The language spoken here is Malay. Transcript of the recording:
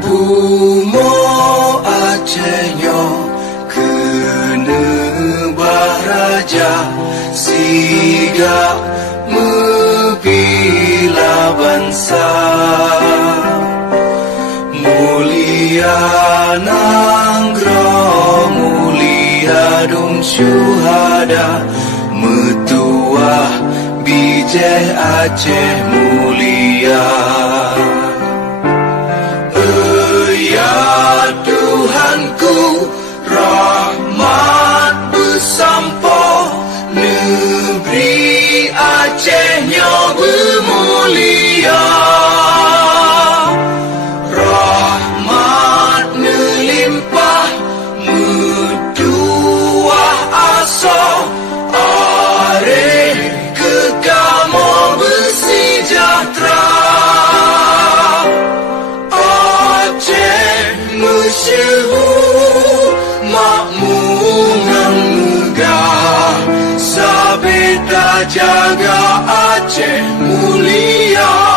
Bumo Acehnya kena baraja siga mebila bangsa mulia nanggro mulia dong syuhada metuah bijeh Aceh mulia. Ya Tuhanku, rahmat bersampo negeri Acehnya bermulia. Rahmat melimpah metuah asa areh kekamo bersejahtera. Masyhur makmur dan megah, sabeta jaga Aceh mulia.